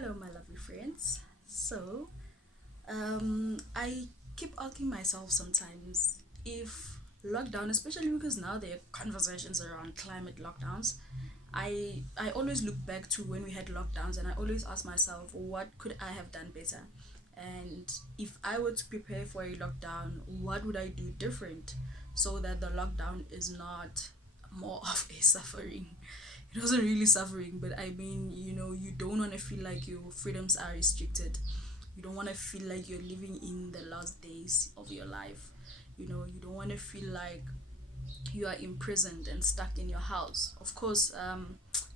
Hello, my lovely friends. I keep asking myself sometimes if lockdown, especially because now there are conversations around climate lockdowns. I always look back to when we had lockdowns, and I always ask myself, what could I have done better? And if I were to prepare for a lockdown, what would I do different so that the lockdown is not more of a suffering? It wasn't really suffering, but I mean, you don't want to feel like your freedoms are restricted. You don't want to feel like you're living in the last days of your life. You don't want to feel like you are imprisoned and stuck in your house. Of course,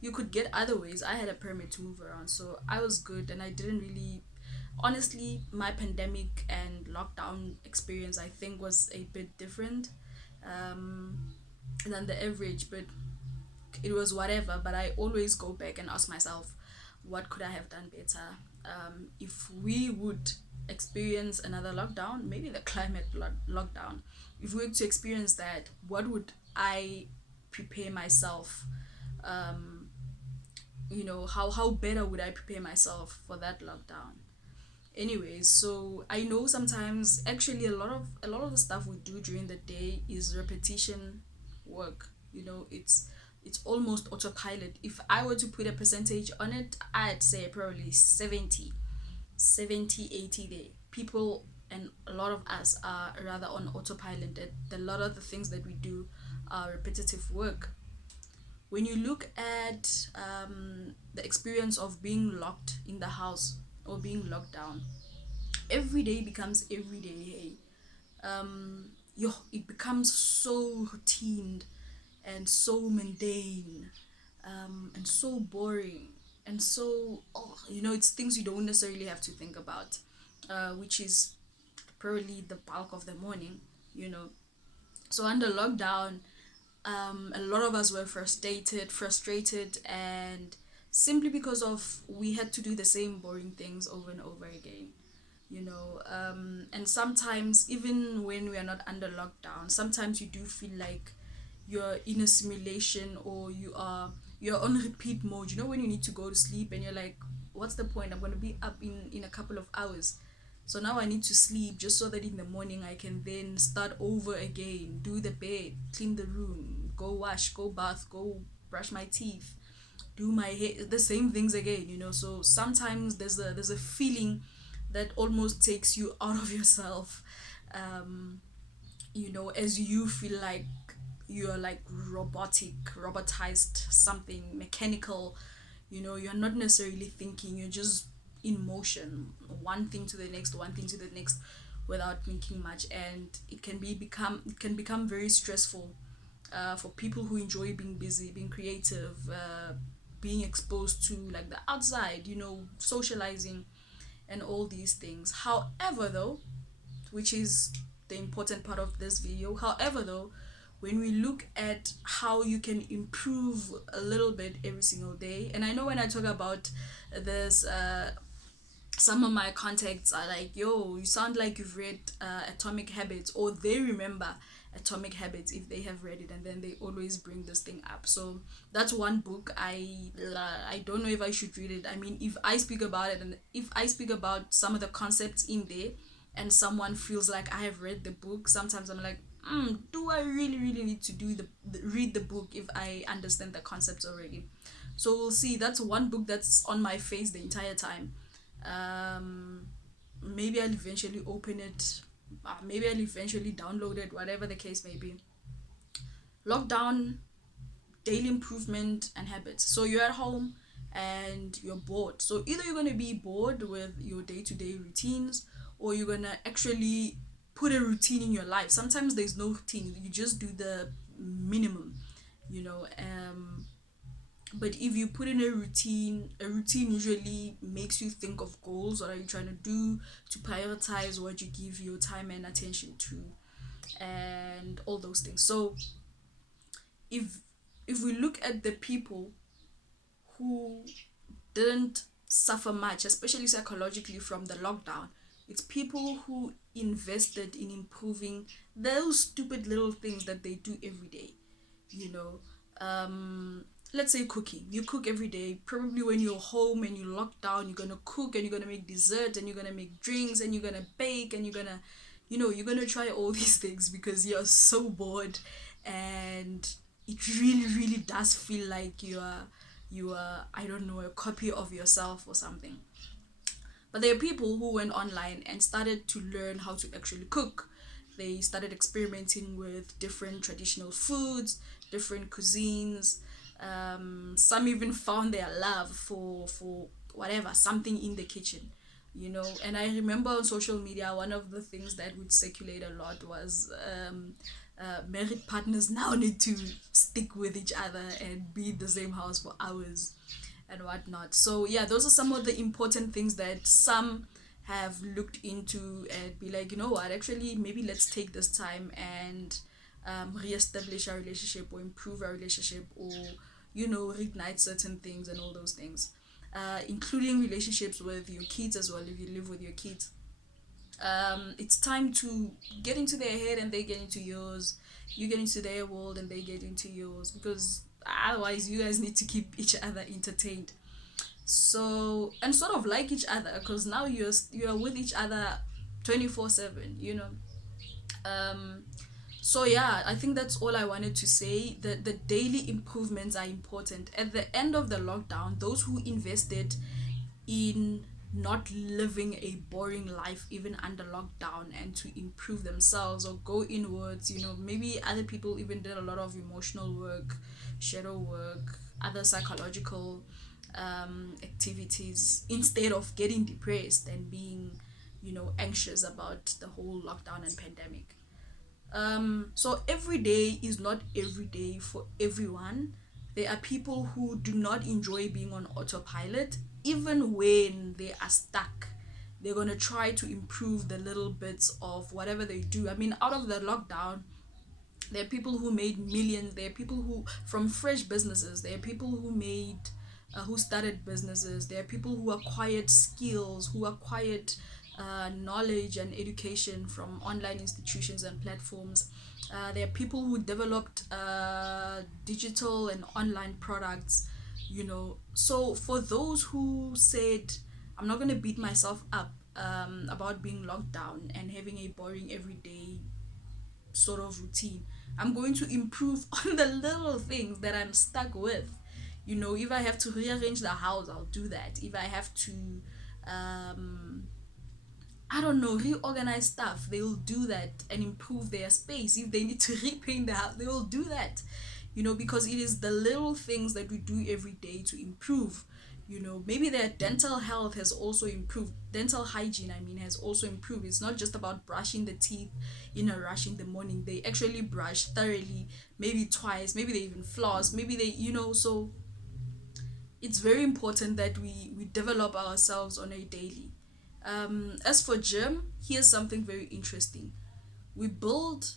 you could get other ways. I had a permit to move around, so I was good, and I didn't really. Honestly, my pandemic and lockdown experience, I think, was a bit different um, than the average, but it was whatever. But I always go back and ask myself, what could I have done better? If we would experience another lockdown, maybe the climate lockdown, if we were to experience that, what would I prepare myself? um, how better would I prepare myself for that lockdown? Anyways, so I know sometimes actually a lot of the stuff we do during the day is repetition work. It's almost autopilot. If I were to put a percentage on it, I'd say probably 70, 80 there. People and a lot of us are rather on autopilot. That a lot of the things that we do are repetitive work. When you look at the experience of being locked in the house or being locked down, every day becomes every day. Hey, it becomes so routine and so mundane, and so boring, and so, it's things you don't necessarily have to think about, which is probably the bulk of the morning. you know so under lockdown, a lot of us were frustrated, and simply because of we had to do the same boring things over and over again. And sometimes, even when we are not under lockdown, sometimes you do feel like you're in a simulation, or you're on repeat mode. When you need to go to sleep and you're like, what's the point? I'm going to be up in a couple of hours, so now I need to sleep just so that in the morning I can then start over again, do the bed, clean the room, go wash, go bath, go brush my teeth, do my hair, the same things again. So sometimes there's a feeling that almost takes you out of yourself, um as you feel like you're like robotized, something mechanical. You're not necessarily thinking, you're just in motion, one thing to the next, one thing to the next, without thinking much. And it can become very stressful, for people who enjoy being busy, being creative, being exposed to like the outside, socializing and all these things. However, though, which is the important part of this video, however, though, when we look at how you can improve a little bit every single day, and I know when I talk about this, some of my contacts are like, yo, you sound like you've read Atomic Habits, or they remember Atomic Habits if they have read it, and then they always bring this thing up. So that's one book. I don't know if I should read it. I mean, if I speak about it, and if I speak about some of the concepts in there, and someone feels like I have read the book, sometimes I'm like, do I really really need to read the book if I understand the concepts already? So we'll see. That's one book that's on my face the entire time. um Maybe I'll eventually open it, maybe I'll eventually download it, whatever the case may be. Lockdown, daily improvement and habits. So you're at home and you're bored, so either you're going to be bored with your day-to-day routines, or you're going to actually put a routine in your life. Sometimes there's no routine, you just do the minimum. you know um but if you put in a routine usually makes you think of goals. What are you trying to do to prioritize what you give your time and attention to, and all those things. So if we look at the people who didn't suffer much, especially psychologically, from the lockdown, it's people who invested in improving those stupid little things that they do every day. you know um let's say cooking. You cook every day. Probably when you're home and you're locked down, you're gonna cook and you're gonna make dessert and you're gonna make drinks and you're gonna bake and you're gonna, you're gonna try all these things because you're so bored, and it really, really does feel like you are, I don't know, a copy of yourself or something. But there are people who went online and started to learn how to actually cook. They started experimenting with different traditional foods, different cuisines. Some even found their love for whatever, something in the kitchen, And I remember on social media, one of the things that would circulate a lot was married partners now need to stick with each other and be in the same house for hours and whatnot. So yeah, those are some of the important things that some have looked into and be like, you know what, actually maybe let's take this time and reestablish our relationship or improve our relationship or reignite certain things and all those things, including relationships with your kids as well if you live with your kids. It's time to get into their head and they get into yours. You get into their world and they get into yours, because otherwise you guys need to keep each other entertained. So, and sort of like each other, because now you're with each other 24/7, um so yeah, I think that's all I wanted to say. The daily improvements are important. At the end of the lockdown, those who invested in not living a boring life even under lockdown and to improve themselves or go inwards, maybe other people even did a lot of emotional work, shadow work, other psychological activities, instead of getting depressed and being anxious about the whole lockdown and pandemic. So every day is not every day for everyone. There are people who do not enjoy being on autopilot. Even when they are stuck, they're gonna try to improve the little bits of whatever they do. I mean, out of the lockdown, there are people who made millions. There are people who, from fresh businesses, there are people who started businesses. There are people who acquired skills, who acquired knowledge and education from online institutions and platforms. There are people who developed digital and online products, So for those who said, I'm not going to beat myself up about being locked down and having a boring everyday sort of routine, I'm going to improve on the little things that I'm stuck with. If I have to rearrange the house, I'll do that. If I have to I don't know, reorganize stuff, they'll do that and improve their space. If they need to repaint the house, they will do that. Because it is the little things that we do every day to improve. Maybe their dental health has also improved. Dental hygiene, I mean, has also improved. It's not just about brushing the teeth in a rush in the morning. They actually brush thoroughly, maybe twice, maybe they even floss, maybe so it's very important that we develop ourselves on a daily. As for gym, here's something very interesting. We build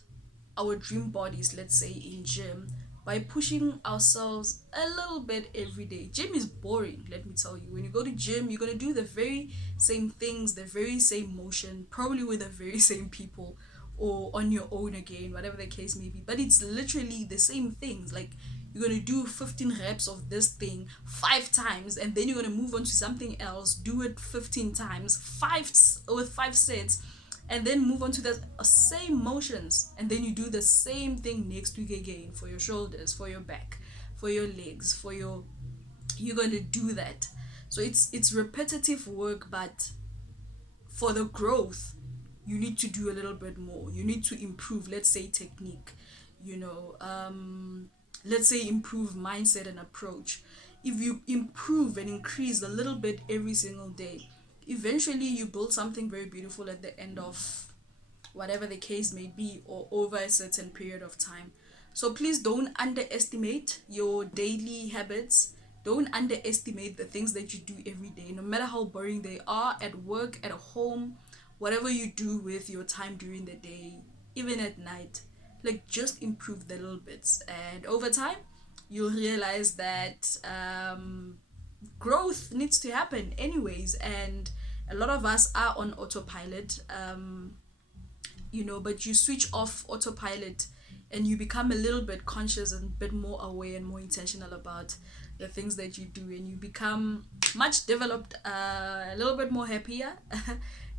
our dream bodies, let's say, in gym by pushing ourselves a little bit every day. Gym is boring, let me tell you. When you go to gym, you're gonna do the very same things, the very same motion, probably with the very same people or on your own again, whatever the case may be. But it's literally the same things. Like, you're gonna do 15 reps of this thing 5 times, and then you're gonna move on to something else, do it 15 times, with 5 sets, and then move on to the same motions, and then you do the same thing next week again for your shoulders, for your back, for your legs, you're gonna do that. So it's repetitive work, but for the growth, you need to do a little bit more. You need to improve, let's say, technique, you know let's say improve mindset and approach. If you improve and increase a little bit every single day, eventually you build something very beautiful at the end of whatever the case may be, or over a certain period of time. So please don't underestimate your daily habits. Don't underestimate the things that you do every day, no matter how boring they are, at work, at home, whatever you do with your time during the day, even at night. Like, just improve the little bits, and over time, you'll realize that growth needs to happen anyways. And a lot of us are on autopilot, but you switch off autopilot and you become a little bit conscious and a bit more aware and more intentional about the things that you do, and you become much developed, a little bit more happier,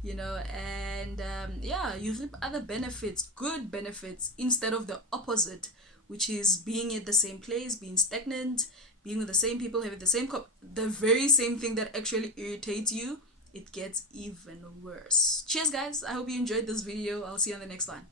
you know, and yeah, you reap other benefits, good benefits, instead of the opposite, which is being at the same place, being stagnant, being with the same people, having the same the very same thing that actually irritates you. It gets even worse. Cheers, guys. I hope you enjoyed this video. I'll see you on the next one.